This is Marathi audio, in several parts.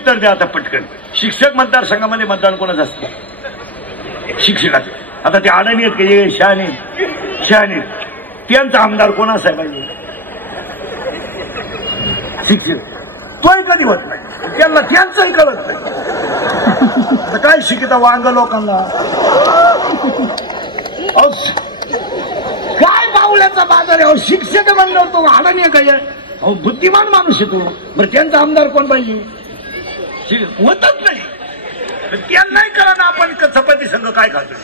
उत्तर द्या आता पटकन. शिक्षक मतदारसंघामध्ये मतदान कोणाचं असतं? शिक्षकाचे. आता ते अडाणी आहेत की शहाणे त्यांचा आमदार कोण असाय पाहिजे? शिक्षक. तोही कधी होत नाही, त्यांना त्यांचंही कळत नाही. काय शिकिता वांग लोकांना? काय बावल्याचा बाजार आहे? शिक्षक म्हणल्यावर तो अडाणी काय? अहो बुद्धिमान माणूस आहे तो. बरं त्यांचा आमदार कोण पाहिजे? होतच नाही. त्यांनाही करा ना आपण चपाती संघ काय खातो.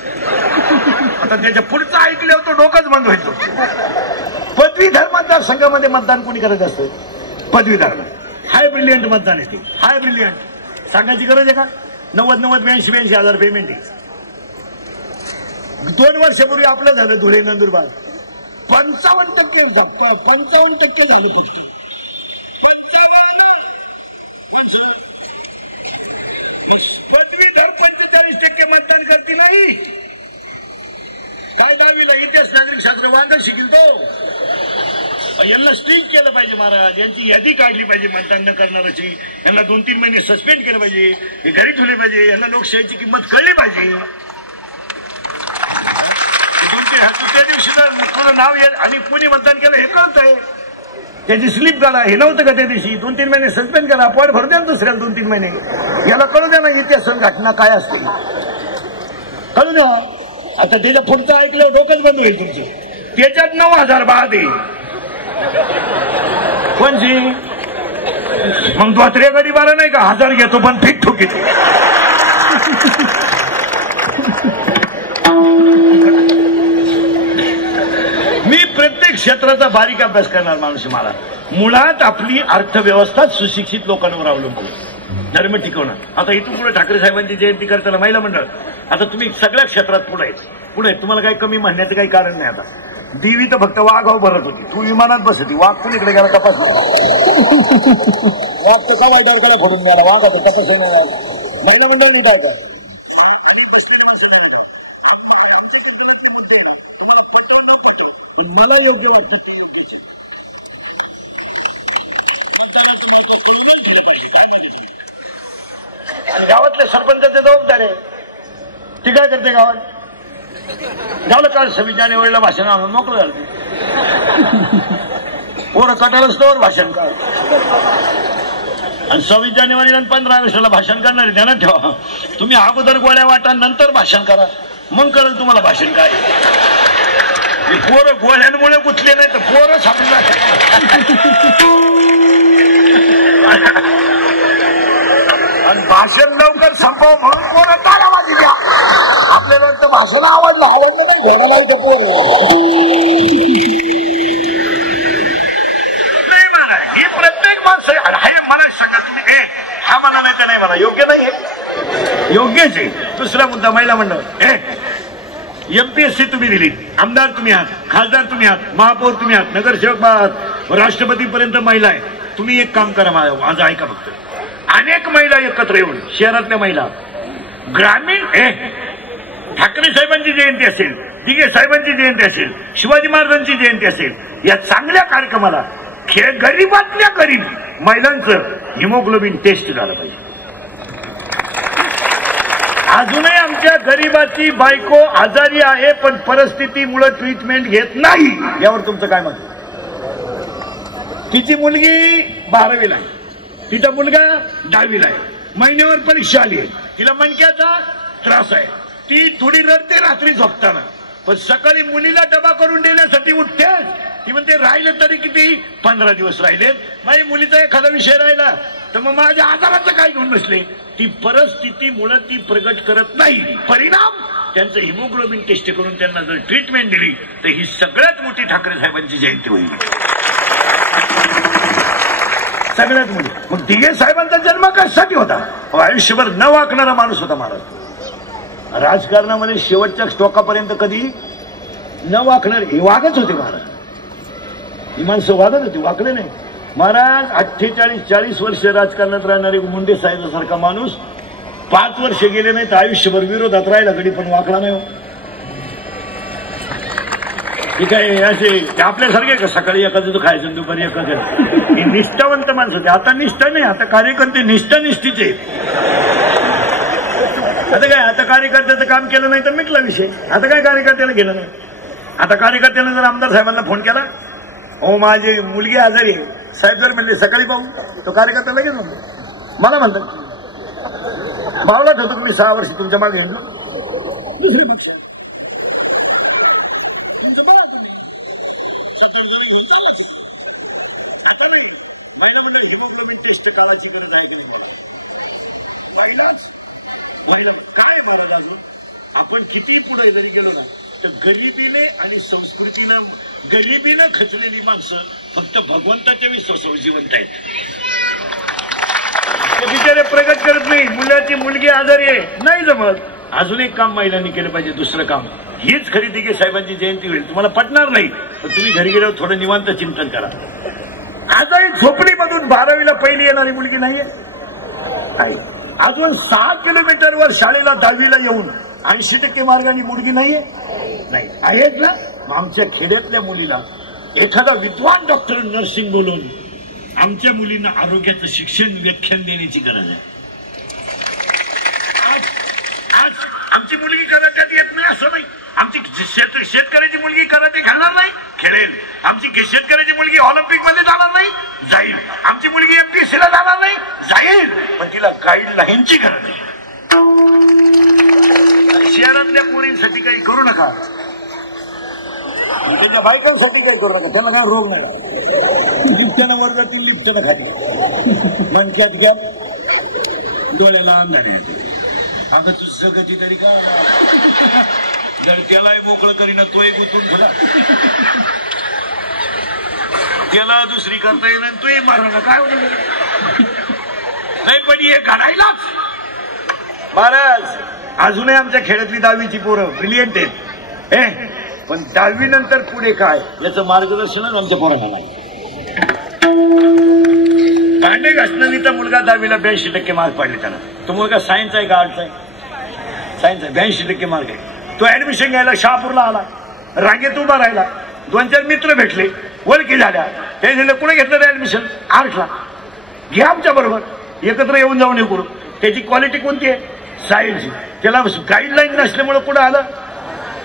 आता त्याच्या पुढचं ऐकल्यावर तो डोकंच बंद व्हायचं. पदवीधर मतदारसंघामध्ये मतदान कोणी करत असतं? पदवीधर. हाय ब्रिलियंट मतदान आहे ते. हाय ब्रिलियंट सांगायची गरज आहे का? 90-82,000 पेमेंट आहे. 2 वर्षापूर्वी आपलं झालं धुळे नंदुरबार 55% झाले. 45% मतदान करते नाही. काय 10वीला इतिहास नागरिक शास्त्र वांग शिकेल तो. यांना स्ट्रिक केलं पाहिजे महाराज. यांची यादी काढली पाहिजे मतदान न करणाऱ्याची. यांना 2-3 महिने सस्पेंड केलं पाहिजे. हे घरी ठेवले पाहिजे. यांना लोकशाहीची किंमत कळली पाहिजे. त्या दिवशी कोण नाव येत आणि कोणी मतदान केलं हे कळत आहे. त्याची स्लिप काढा. हे नव्हतं का त्या दिवशी? 2-3 महिने सस्पेंड करा. पॉईंट भरू द्या दुसऱ्याला 2-3 महिने. याला कळू द्या ना इतिहास घटना काय असते कळू द्या. आता त्याच्या पुढचं ऐकल्यावर डोकंच बंद होईल तुमचं. त्याच्यात 9,000 बाद आहे. कोणची? मग द्वात्रे गडी बारा नाही का? 1000 घेतो पण फिट ठोकीतो. मी प्रत्येक क्षेत्राचा बारीक अभ्यास करणार माणूस. मला मुळात आपली अर्थव्यवस्था सुशिक्षित लोकांवर अवलंबून धर्म टिकवणं. आता इथून पुढे ठाकरे साहेबांची जयंती करताना महिला मंडळ. आता तुम्ही सगळ्या क्षेत्रात पुढे आहेत. तुम्हाला काही कमी म्हणण्याचं काही कारण नाही. आता देवी तर फक्त वाघाव भरत होती. तू विमानात बसती. वाघ कुणीकडे गेला तपास. वाघ तर काय डोक्याला फोडून गेला. वाघ होता तपास. महिला मंडळ निघायचा. मला योग्य वाटतं गावातले सरपंचाचे जबाबदार आहे. ती काय करते गावात? झालं काल 26 जानेवारीला भाषण आणून मोकळं झालं. पोरं कटाळ असतं भाषण कर. आणि 26 जानेवारीला 15 ऑगस्टला भाषण करणार. ध्यानात ठेवा. तुम्ही अगोदर गोळ्या वाटा नंतर भाषण करा. मग कळेल तुम्हाला भाषण काय. पोरं गोळ्यांमुळे गुंतले नाही तर पोरं सापडला. आणि भाषण लवकर संपव म्हणून पोरं तारावाजी द्या. आपल्याला तर भाषण आवडलं नाही घोडाला इथं पोर. ही प्रत्येक माणसं हे मला सांगा तुम्ही. हा मला नाही तर नाही मला योग्य नाही हे योग्यच आहे. दुसरा मुद्दा महिला मंडळ. MPSC तुम्ही दिली. आमदार तुम्ही आहात. खासदार तुम्ही आहात. महापौर तुम्ही आहात. नगरसेवक आहात. राष्ट्रपतीपर्यंत महिला आहे. तुम्ही एक काम करा. माझं ऐका फक्त. अनेक महिला एकत्र येऊन शहरातल्या महिला ग्रामीण ठाकरे साहेबांची जयंती असेल, दिघे साहेबांची जयंती असेल, शिवाजी महाराजांची जयंती असेल, या चांगल्या कार्यक्रमाला गरीबातल्या गरीब महिलांचं हिमोग्लोबिन टेस्ट झालं पाहिजे. अजूनही आमच्या गरीबाची बायको आजारी आहे पण परिस्थितीमुळे ट्रीटमेंट घेत नाही. यावर तुमचं काय मत? तिची मुलगी 12वीला आहे. तिचा मुलगा 10वीला आहे. महिन्यावर परीक्षा आली आहे. तिला मणक्याचा त्रास आहे. ती थोडी रडते रात्री झोपताना. पण सकाळी मुलीला डबा करून देण्यासाठी उठते. ती म्हणते राहिले तरी किती 15 दिवस राहिले. माझ्या मुलीचा एखादा विषय राहिला तर मग माझ्या आजाराचं काय घेऊन बसले. ती परिस्थितीमुळे ती प्रगट करत नाही. परिणाम त्यांचं हिमोग्लोबिन टेस्ट करून त्यांना जर ट्रीटमेंट दिली तर ही सगळ्यात मोठी ठाकरे साहेबांची जयंती होईल. सगळ्यात मोठी. मग दिघे साहेबांचा जन्म कशासाठी होता? आयुष्यभर न वाकणारा माणूस होता महाराज. राजकारणामध्ये शेवटच्या स्टोकापर्यंत कधी न वाकणार हे वागच होते महाराज. ही माणसं वागत होती, वाकले नाही महाराज. 48-40 वर्ष राजकारणात राहणारे मुंडे साहेबांसारखा माणूस 5 वर्ष गेले नाही तर आयुष्यभर विरोधात राहिला कधी पण वाकला नाही. ही काय असे आपल्यासारखे का सकाळी एखादं खायचं दुपारी एखादं ही निष्ठावंत माणसं होते. आता निष्ठा नाही, आता कार्यकर्ते निष्ठीचे. आता कार्यकर्त्याचं काम केलं नाही तर मिटला विषय. आता काय कार्यकर्त्याला गेलं नाही. आता कार्यकर्त्यानं जर आमदार साहेबांना फोन केला, हो माझी मुलगी आजारी आहे, साहेब जर म्हणले सकाळी पाहू, तो कार्यकर्ता लगेच म्हणतो मला म्हणतात भावलाच होतो तुम्ही 6 वर्ष तुमच्या मागे हिंडलो. हिमोग्लोबिन काळाची गरज आहे. काय महाराज आपण किती पुढे जरी गेलो ना तर गरिबीने आणि गरिबीनं खचलेली माणसं फक्त भगवंताच्या विश्वासावर जिवंत आहेत. बिचारे प्रगत करत नाही. मुलगी आजारी आहे, नाही जमत. अजून एक काम महिलांनी केलं पाहिजे. दुसरं काम हीच खरेदी की साहेबांची जयंती होईल. तुम्हाला पटणार नाही तर तुम्ही घरी गेल्यावर थोडं निवांत चिंतन करा. आजही झोपडीमधून 12वीला पहिली येणारी मुलगी नाहीये. अजून 6 किलोमीटरवर शाळेला 10वीला येऊन 80% मार्गाने मुलगी नाहीये. नाही आहेत ना. आमच्या खेड्यातल्या मुलीला एखादा विद्वान डॉक्टर नर्सिंग बोलवून आमच्या मुलींना आरोग्याचं शिक्षण व्याख्यान देण्याची गरज आहे. आज आमची मुलगी कराट्यात येत नाही असं नाही. आमची शेतकऱ्याची मुलगी कराटे घालणार नाही, खेळेल. आमची शेतकऱ्याची मुलगी ऑलिम्पिक मध्ये जाणार नाही, जाईल. आमची मुलगी MPSCला जाणार नाही, जाईल. पण तिला गाईडलाईनची गरज आहे. शहरातल्या पोरींसाठी काही करू नका, त्यांच्या बायकांसाठी काही करू नका. त्यांना काय रोग नाही. लिफ्टनं वर जातील, लिफ्टनं खाली, मनक्यात घ्या, डोळ्याला अंधाने. अगं तुझं कधीतरी का जर त्यालाही मोकळं करीना तोही गुंतून गेला, त्याला दुसरी करता येईल आणि तोही मारणं काय होतं नाही. पण हे घडायलाच महाराज. अजूनही आमच्या खेड्यातली 10वीची पोरं ब्रिलियंट आहेत. पण 10वी नंतर पुढे काय याचं मार्गदर्शनच आमच्या पोरांना नाही. भांडे घासणारीचा मुलगा 10वीला 82% मार्क पडले. त्याला तो मुलगा सायन्स आहे का आर्ट्स आहे? सायन्स आहे. 82% मार्क आहे. तो ऍडमिशन घ्यायला शहापूरला आला, रांगेत उभा राहिला. 2-4 मित्र भेटले, ओळखी झाल्या. ते झालं कुठे घेतलं ऍडमिशन? आर्ट्सला. घ्या आमच्या बरोबर, एकत्र येऊन जाऊन हे करू. त्याची क्वालिटी कोणती आहे? सायन्स. त्याला गाईडलाईन नसल्यामुळे कुठं आलं.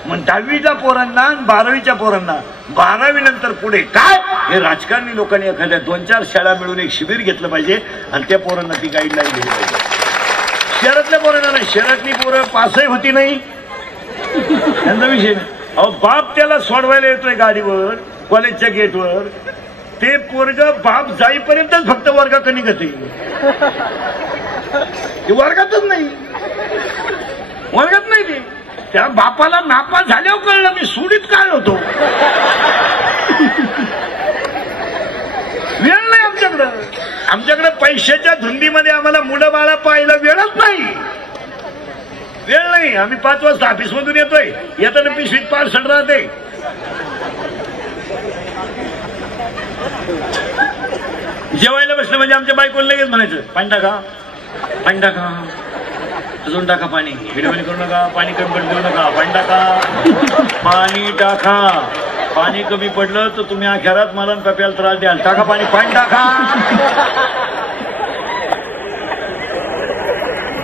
मग 10वीच्या पोरांना 12वीच्या पोरांना 12वी नंतर पुढे काय हे राजकारणी लोकांनी एखाद्या 2-4 शाळा मिळून एक शिबिर घेतलं पाहिजे आणि त्या पोरांना ती गाईडलाईन दिली पाहिजे. शहरातल्या पोरांना नाही. शहरातली पोरं पासही होती नाही, त्यांचा विषय नाही. अहो बाप त्याला सोडवायला येतोय गाडीवर कॉलेजच्या गेटवर. ते पोरग बाप जाईपर्यंतच फक्त वर्गात निघते, वर्गातच नाही. वर्गात नाही ते. त्या बापाला नापास झाल्यावर कळलं मी सुडीत काय होतो. वेळ नाही आमच्याकडं. आमच्याकडे पैशाच्या धुंदीमध्ये आम्हाला मुलं बाळा पाहायला वेळच नाही. वेळ नाही. आम्ही 5 वाजता ऑफिसमधून येतोय, येताना पिशवीत पार्सल राहते. जेवायला बसलं म्हणजे आमच्या बायकोला लगेच म्हणायचं पाणी टाका, पाणी टाका, अजून टाका पाणी, हिडवणी करू नका, पाणी कमी करू नका, पाणी टाका, पाणी टाका. पाणी कमी पडलं तर तुम्ही अखेरात मला पप्याला त्रास द्याल. टाका पाणी, पाणी टाका.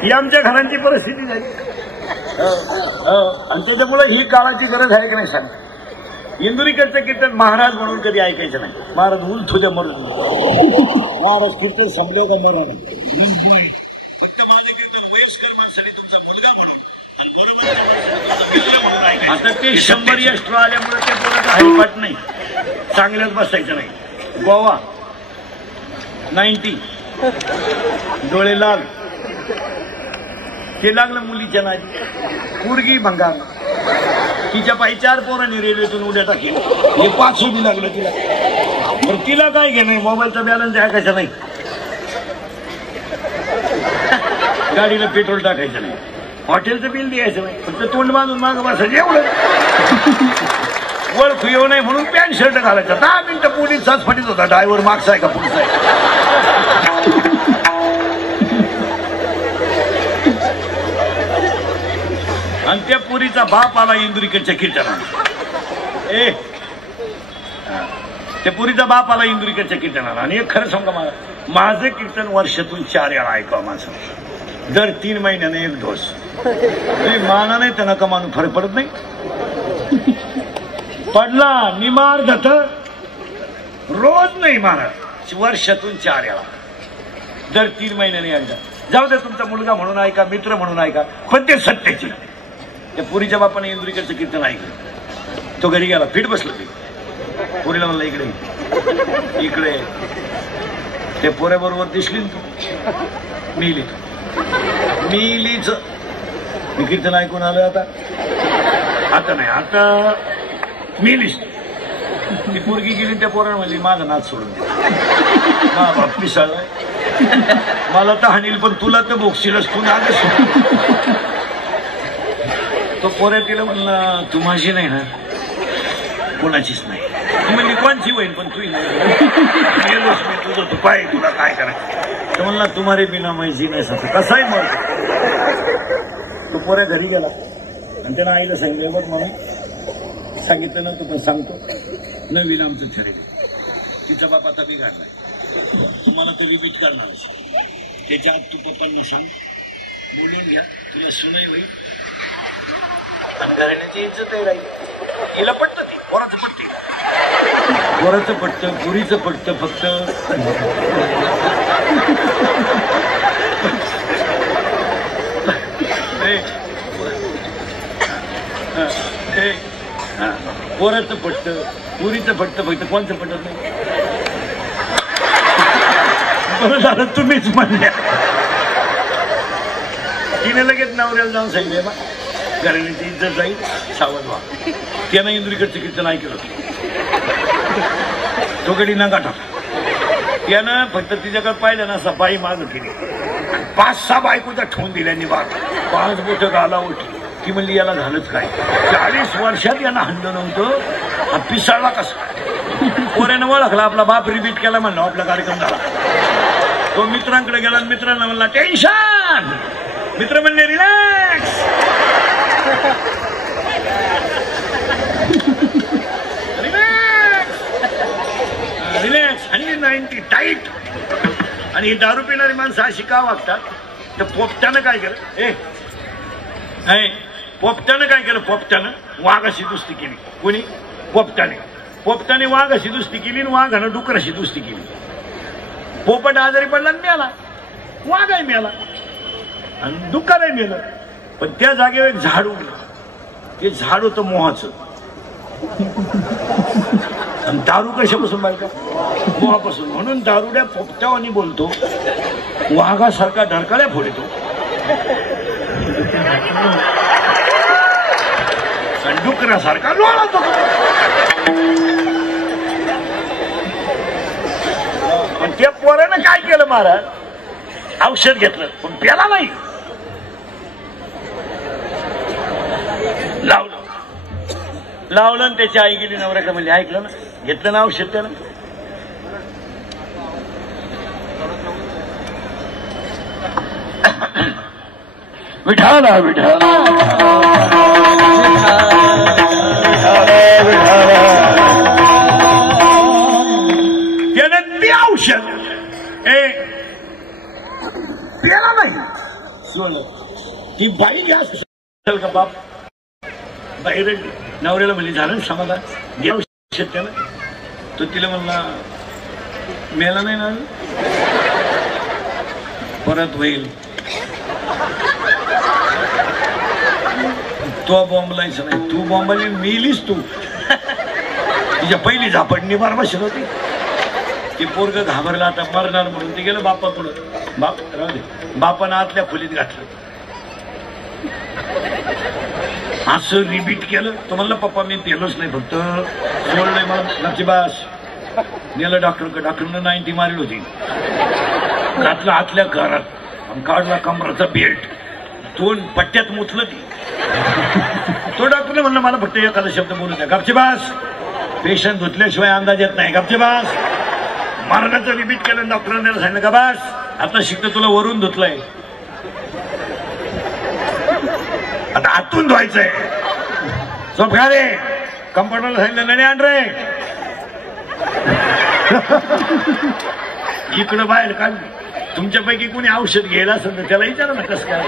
ही आमच्या घरांची परिस्थिती झाली. आणि त्याच्यामुळे ही काळाची गरज आहे की नाही सांग. इंदुरीकडचं कीर्तन महाराज म्हणून कधी ऐकायचं नाही. महाराज उलथुल्या मरून, महाराज कीर्तन समजलं का मरण. फक्त माझं कीर्तन वयस्कर माणसाने तुमचा मुलगा म्हणून आणि बरोबर. आता ते 100 यष्ट्र आल्यामुळे ते बोलत हरिपाठ नाही, चांगल्याच बसायचं नाही. गोवा 90 डोळे लाल ते लागलं मुलीच्या नादी. पोरगी भंगार, तिच्या पायी 4 पोरांनी रेल्वेतून उड्या टाकेल. हे 500 बी लागलं तिला. पण तिला काय घे नाही, मोबाईलचा बॅलन्स ऐकायचा नाही, गाडीला पेट्रोल टाकायचं नाही, हॉटेलचं बिल द्यायचं नाही, फक्त तोंड बांधून मागं बसायचं एवढं. ओळखू येऊ नये म्हणून पॅन्ट शर्ट घालायचा. 10 मिनिटं पोलीस साच फटीत होता. ड्रायव्हर मागचा आहे का पुढचा आहे. आणि त्या पुरीचा बाप आला इंदुरीकडच्या कीर्तनात. ते पुरीचा बाप आला इंदुरीकरच्या कीर्तनाला आणि एक खरं सांगा मला, माझं कीर्तन वर्षातून 4 वेळा ऐकावं माझं, दर 3 महिन्याने एक डोस. तुम्ही माना नाही त्यांना का मानून फरक पडत नाही. पडला निमार जात रोज नाही महाराज, वर्षातून 4 वेळा, दर 3 महिन्याने एकदा. जाऊ दे तुमचा मुलगा म्हणून ऐका, मित्र म्हणून ऐका, पण ते सत्याची. त्या पुरीच्या बापाने इंदुरीकरचं कीर्तन ऐकलं, तो घरी गेला, फिट बसला. ते पुरीला म्हणला इकडे इकडे. ते पोऱ्याबरोबर दिसली तू, मिलीच मी कीर्तन ऐकून आलोय. आता नाही, आता मिलीस. ती पोरगी गेली, त्या पोरानं म्हणली माझा नाच सोडून दे, मा बाप पिसाळलाय, मला तर हानील पण तुला तर बोगशीलच, तू नाच. तो पोऱ्या तिला म्हणला तू माझी नाही ना, कोणाचीच नाही. म्हणजे कोणची होईल पण तू नाही. तुझं तू पाय, तुला काय करायचं. तर म्हणला तुम्हारे बिना मैजी नाही साथ, कसाही मरतो. तो पोऱ्या घरी गेला आणि त्यानं आईला सांगितलं, बघ मम्मी सांगितलं नव्हतं पण सांगतो, नवीन आमचं ठरेल, तिचा बाप आता बिघडलाय, तुम्हाला ते रिपीट करणार. त्याच्या आत तू पप्पांना सांग, बोलून घ्या, तुला सुनाई होईल आणि घराण्याची इज्जत राहील. हिला पटतं, ती पोराचं पटतं, पोराचं पटतं, पुरीचं पटतं. फक्त पोराचं पटतं, पुरीचं पटतं, फक्त कोणचं पटत नाही. बरं झालं तुम्हीच म्हणल्या. तिने लगेच नवऱ्याला जाऊन सांगितले, बा घराण्याची इज्जत जाईल, सावध व्हा. त्यानं इंदुरीकरचं कीर्तन ऐकलं, तो गडी ना गाठा. त्यानं फक्त तिच्याकडे पाहिलं ना, सफाई मागं केली, 5-6 बायकोचा ठेवून दिल्याने बाग 5 बोटं गाला उठली. ती म्हणली याला झालंच काय, 40 वर्षात यांना हंडलं नव्हतं, हा पिसाळला कसा. पोऱ्यानं ओळखला, आपला बाप रिपीट केला, म्हणलं आपला कार्यक्रम झाला. तो मित्रांकडे गेला, मित्रांना म्हणला टेन्शन. मित्र म्हणले रिलॅक्स. रिलॅक्स आणि 90 टाईट. आणि ही दारू पिणारी माणसं अशी का वागतात. तर पोपट्यानं काय केलं, पोपट्यानं काय केलं, पोपट्यानं वाघाशी दुस्ती केली. कोणी, पोपट्याने वाघाशी दुस्ती केली आणि वाघानं डुकराशी दुस्ती केली. पोपट आजारी पडला आणि मेला, वाघाही मेला आणि डुकरही मेलं. पण त्या जागेवर एक झाड उगलं, ते झाड होतं मोहाचं. आणि दारू कशापासून बायका, मोहापासून. म्हणून दारुड्या पोपट्यावानी बोलतो, वाघासारखा ढरकाळ्या फोडतो आणि डुकरासारखा लोळतो. पण त्या पोरानं काय केलं महाराज, औषध घेतलं पण प्याला नाही, लावलं आणि त्याची आई गेली नवऱ्याकडे, म्हणजे ऐकलं ना, घेतलं ना औषध त्यानं. विठाला विठाला त्यानं ते औषध प्याला नाही. ती बाई घ्या का बाप, बाई रडली. नवऱ्याला म्हणजे झालं समाधान, घ्या औषध त्यानं. तो तिला म्हणला मेला नाही ना, परत होईल. तो बॉम्बलायचं नाही, तू बॉम्बली मेलीस तू. तिच्या पहिली झापडणी बार बसत होती. ते पोरग घाबरला, आता मरणार म्हणून ते गेलं बापा पुढं. बाप राहू दे, बापानं आतल्या खोलीत घातलं, असं रिपीट केलं. तो म्हणला पप्पा मी पेलोच नाही, फक्त सोडलंय मला. नक्कीबास नेलं डॉक्टरकडे, डॉक्टरनं 90 मारली होती. घातलं आतल्या घरात आणि काढला कमराचा बेल्ट, 2 पट्ट्यात मुतलं ती. तो डॉक्टरने म्हणलं मला फक्त एखादा शब्द बोलू द्या, गपचे बास. पेशंट धुतल्याशिवाय अंदाज येत नाही, गपचे बास. मरणाचं रिपीट केलं, डॉक्टरांनी सांगितलं का बास आता शिकतं, तुला वरून धुतलंय, आता आतून धुवायचंय. झोप खा रे. कंपाऊंडरला सांगितलं नाही आण रे, इकडं बाहेर काढ. तुमच्यापैकी कोणी औषध घ्यायला असेल तर त्याला विचारा ना कसं काय.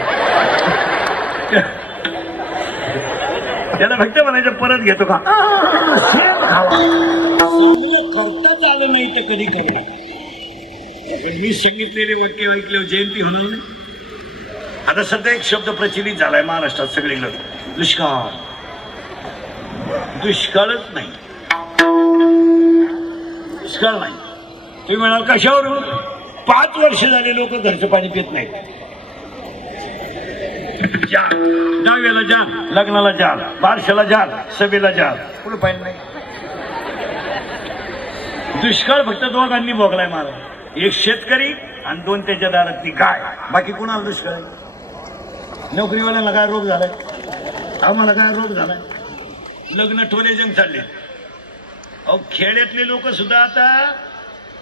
त्याला फक्त म्हणायचं परत घेतो का करताच आलं नाही तर कधी करणार. मी सांगितलेले वाक्य ऐकले जयंती होणार नाही. आता सध्या एक शब्द प्रचलित झालाय महाराष्ट्रात सगळीकडे, दुष्काळ. दुष्काळच नाही, दुष्काळ नाही. तुम्ही म्हणाल कशावरून? 5 वर्ष झाले लोक घरचं पाणी पित नाहीत. जा दहाव्याला जा, लग्नाला जा, बारशाला जा, सभेला जा, कुठं पाणी नाही. दुष्काळ फक्त दोघांनी भोगलाय महाराज. एक शेतकरी आणि 2 त्याच्या दारातली गाय. बाकी कोणाला दुष्काळ आहे? नोकरीवाल्यांना काय रोग झालाय? आम्हाला काय रोग झालाय? लग्न टोले जंग चालले. अहो खेड्यातले लोक सुद्धा आता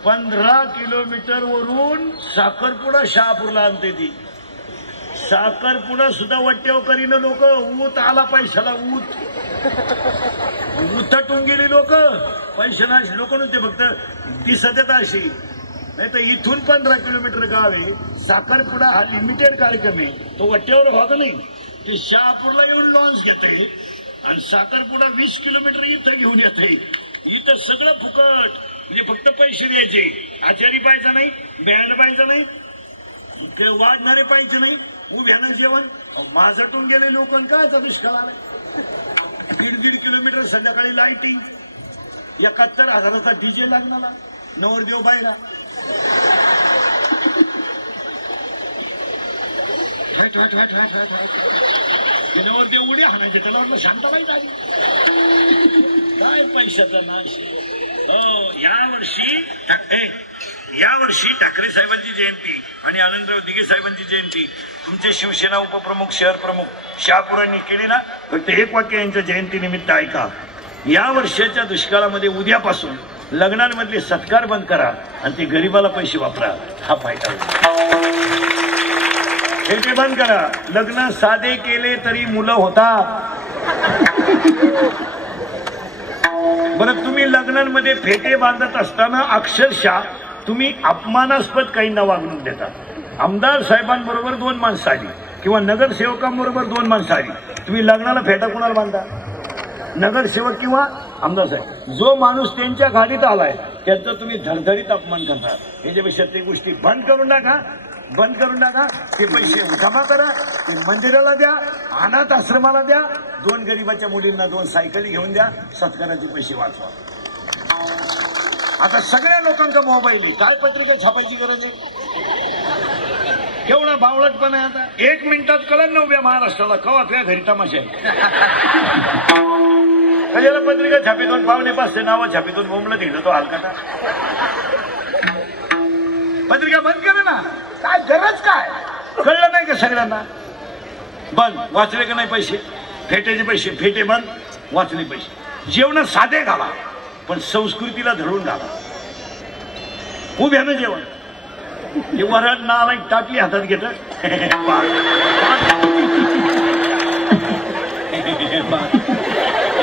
15 किलोमीटर वरून साखरपुडा शहापूरला आणते. ती साखरपुडा सुद्धा वट्ट्यावर करीन लोक. ऊत आला पैशाला, उतटून गेली लोक. पैशाला लोक नव्हते फक्त दिसत अशी. नाही तर इथून 15 किलोमीटर गाव आहे. साखरपुडा हा लिमिटेड कार्यक्रम आहे. तो वट्ट्यावर व्हायचा नाही. ते शहापूरला येऊन लॉन्च घेते आणि साखरपुडा 20 किलोमीटर इथं घेऊन येते. इथं सगळं फुकट. म्हणजे फक्त पैसे द्यायचे. आचारी पाहायचा नाही, बँड पाहायचा नाही, वाढणारे पाहिजे नाही, उभ्यानं जेवण. माझटून गेले लोक कायचा दुष्काळ आला. 1.5 किलोमीटर संध्याकाळी लाइटिंग. 71,000चा डीजे लागणारा. नवरदेव बायला नवरदेव उड्या हाणायचे. त्याला वाटलं शांताबाई झाली. काय पैशाचा नाश. यावर्षी ठाकरे साहेबांची जयंती आणि आनंदराव दिघे साहेबांची जयंती तुमचे शिवसेना उपप्रमुख, शहर प्रमुख शहापुरांनी केली ना. फक्त एक वाक्य यांच्या जयंती निमित्त ऐका. या वर्षाच्या दुष्काळामध्ये उद्यापासून लग्नांमधले सत्कार बंद करा आणि ते गरीबाला पैसे वापरा. हा फायदा. हे बंद करा. लग्न साधे केले तरी मुलं होतात. बरं तुम्ही लग्नांमध्ये फेटे बांधत असताना अक्षरशः तुम्ही अपमानास्पद काहींना वागणूक देता. आमदार साहेबांबरोबर 2 माणसं आली किंवा नगरसेवकांबरोबर 2 माणसं आली. तुम्ही लग्नाला फेटा कुणाला बांधा? नगरसेवक किंवा आमदार साहेब. जो माणूस त्यांच्या गाडीत आलाय त्याचा तुम्ही धडधडीत अपमान करता. याच्यापेक्षा ते गोष्टी बंद करून टाका. बंद करून टाका. ते पैसे जमा करा, ते मंदिराला द्या, अनाथ आश्रमाला द्या, 2 गरीबाच्या मुलींना 2 सायकली घेऊन द्या. सत्काराचे पैसे वाचवा. आता सगळ्या लोकांचा मोबाईल आहे. काय पत्रिका छापायची गरज आहे? केवढा बावळटपणा आहे. आता 1 मिनिटात कळलं ना उभ्या महाराष्ट्राला कवा आपल्या घरी तमाशा आहे. कशाला पत्रिका छापीतून 4:45 नावं छापीतून बोंबला दिलं तो हलकाटा. पत्रिका बंद करे ना. काय गरज काय? कळलं नाही का सगळ्यांना? बंद. वाचले का नाही पैसे? फेटेचे पैसे फेटे बंद, वाचले पैसे. जेवण साधे घाला पण संस्कृतीला धरून घाला. उभ्यानं जेवण. हे वरण नाला टाकली हातात घेत.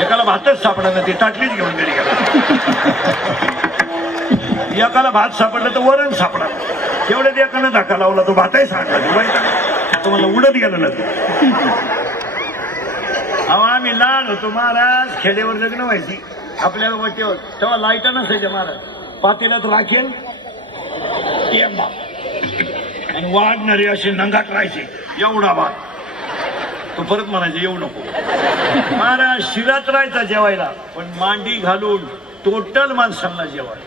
एकाला भातच सापडला ना, ते टाकलीच घेऊन घरी गेला. एकाला भात सापडलं तर वरण सापडा. तेवढ्यात एकानं धक्का लावला, तो भातही सांगला. तुम्हाला उडत गेलं ना. अहो आम्ही लहान होतो महाराज. खेड्यावर लग्न व्हायची आपल्याला वाटेवर. तेव्हा लाईटा नसायच्या महाराज. पातेल्यात राखेल आणि वाढणारे असे नंगाट राहायचे. एवढा भात. तो परत म्हणायचे येऊ नको. महाराज शिरात राहायचा जेवायला पण मांडी घालून टोटल माणसांना जेवायला.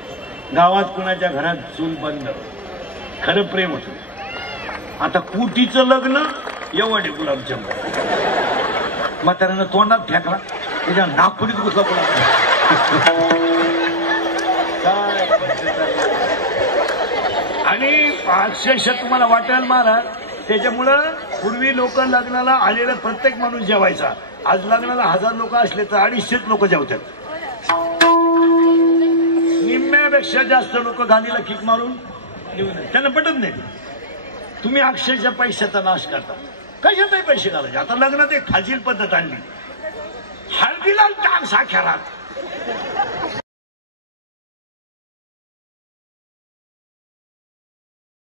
गावात कुणाच्या घरात चूल बंद. खरं प्रेम होतं. आता कुटीचं लग्न एवढे गुलाबजाम. म्हाताऱ्यानं तोंडात फेकला, त्याच्या नागपुरीत घुसला गुलाबजाम. काय आणि अक्षरशः तुम्हाला वाटेल महाराज. त्याच्यामुळं पूर्वी लोक लग्नाला आलेला प्रत्येक माणूस जेवायचा. आज लग्नाला 1000 लोक असले तर 250 लोक जेवतात. निम्म्यापेक्षा जास्त लोक गाडीला किक मारून त्यांना पटत नाही. तुम्ही अक्षरशः पैशाचा नाश करता. कशातही पैसे घालायचे. आता लग्नात एक फाजील पद्धत आणली. हळदीला टाक साखरात.